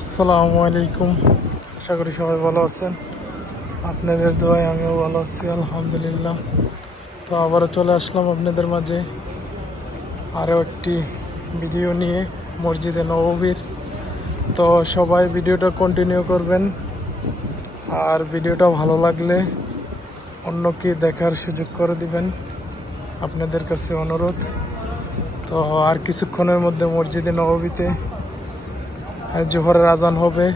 আসসালামু আলাইকুম। আশা করি সবাই ভালো আছেন। আপনাদের দোয়ায় আমিও ভালো আছি, আলহামদুলিল্লাহ। তো আবারও চলে আসলাম আপনাদের মাঝে আরও একটি ভিডিও নিয়ে মসজিদে নববীর। তো সবাই ভিডিওটা কন্টিনিউ করবেন, আর ভিডিওটা ভালো লাগলে অন্যকে দেখার সুযোগ করে দিবেন, আপনাদের কাছে অনুরোধ। তো আর কিছুক্ষণের মধ্যে মসজিদে নববীতে জোহরের আজান হবে।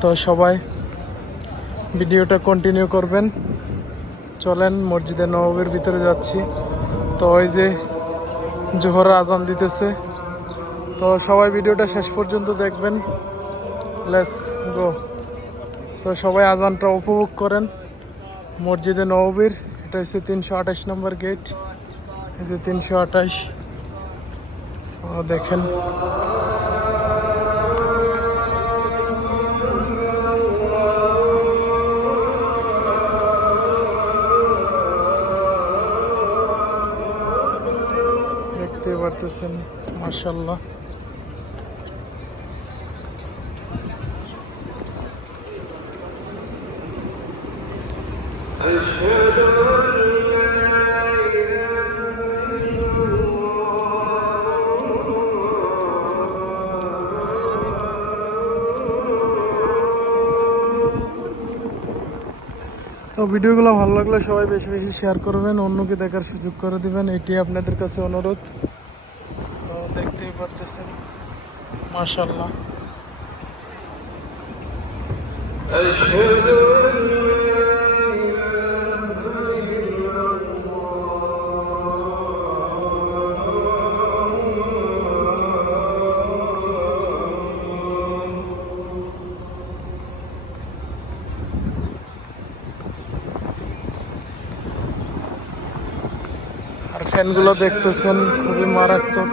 তো সবাই ভিডিওটা কন্টিনিউ করবেন। চলেন মসজিদে নববীর ভিতরে যাচ্ছি। তো ওই যে জোহরের আজান দিতেছে, তো সবাই ভিডিওটা শেষ পর্যন্ত দেখবেন। Let's go. তো সবাই আজানটা উপভোগ করেন মসজিদে নববীর। এটা হচ্ছে 328 নম্বর গেট। এই যে 328 দেখেন। দেখতে পারতেছেন, মাশাআল্লাহ। তো ভিডিওগুলো ভালো লাগলে সবাই বেশি বেশি শেয়ার করবেন, অন্যকে দেখার সুযোগ করে দিবেন, এটি আপনাদের কাছে অনুরোধ। তো দেখতেই পারতেছেন, মাশাআল্লাহ। আর ফ্যানগুলো দেখতেছেন, খুবই মারাত্মক।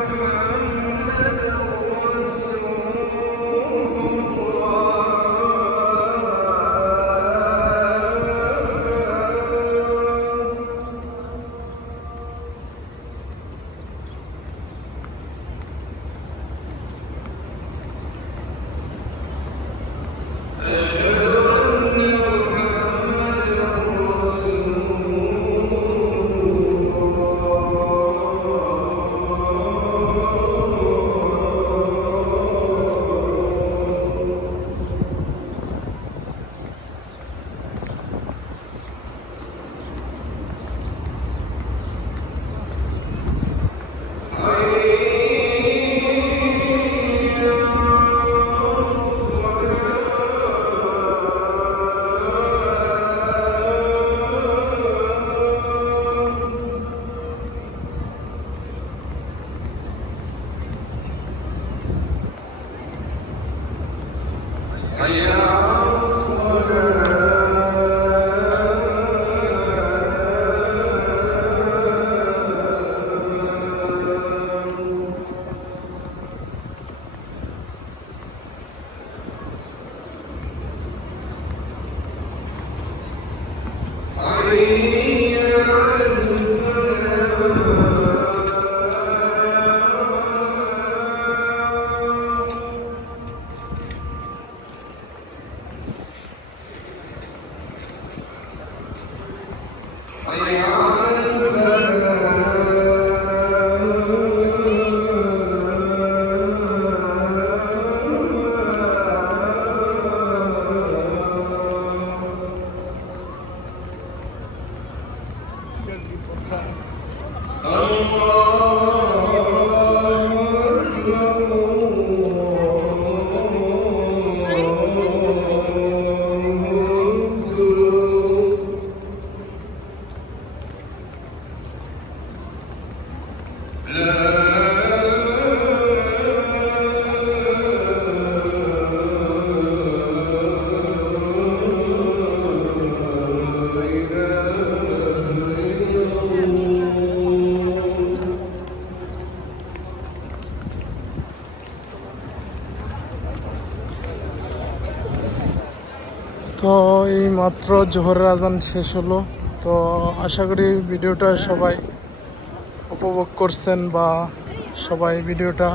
তো এই মাত্র জোহরের আজান শেষ হলো। তো আশা করি ভিডিওটা সবাই উপভোগ করছেন, বা সবাই ভিডিওটা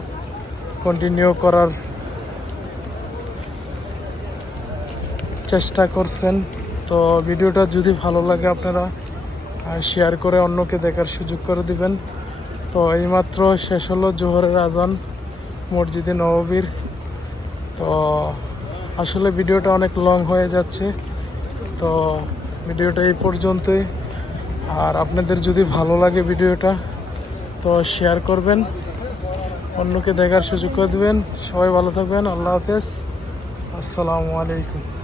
কন্টিনিউ করার চেষ্টা করছেন। তো ভিডিওটা যদি ভালো লাগে আপনারা শেয়ার করে অন্যকে দেখার সুযোগ করে দিবেন। তো এইমাত্র শেষ হলো জোহরের আজান মসজিদে নববীর। তো আসলে ভিডিওটা অনেক লং হয়ে যাচ্ছে, তো ভিডিওটা এই পর্যন্তই। আর আপনাদের যদি ভালো লাগে ভিডিওটা তো শেয়ার করবেন, অন্যকে দেখার সুযোগ করে দেবেন। সবাই ভালো থাকবেন। আল্লাহ হাফেজ। আসসালামু আলাইকুম।